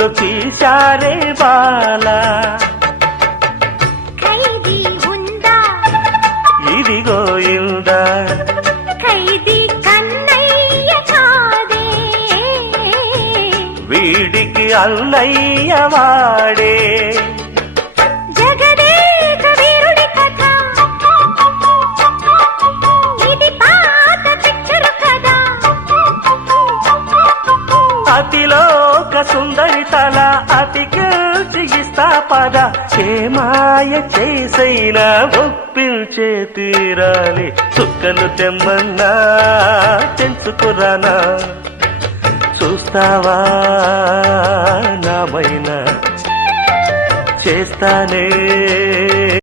కన్నులు తీశారే బాల. ఖైదీ ఉందా ఇదిగో ఇందా ఖైదీ కన్నయ్య కాదే, వీడికి అన్నయ్య వాడే. జగదేక వీరుడి కథ ఇది పాత పిక్చరు కదా. అతిలోక సుందరి తల అతికిల్చి ఇస్తా పద. ఏ మాయ చేసైనా ఒప్పించే తీరాలి. చుక్కలు తెమ్మన్నా తెంచుకురానా, చూస్తావా నామైనా చేస్తానే.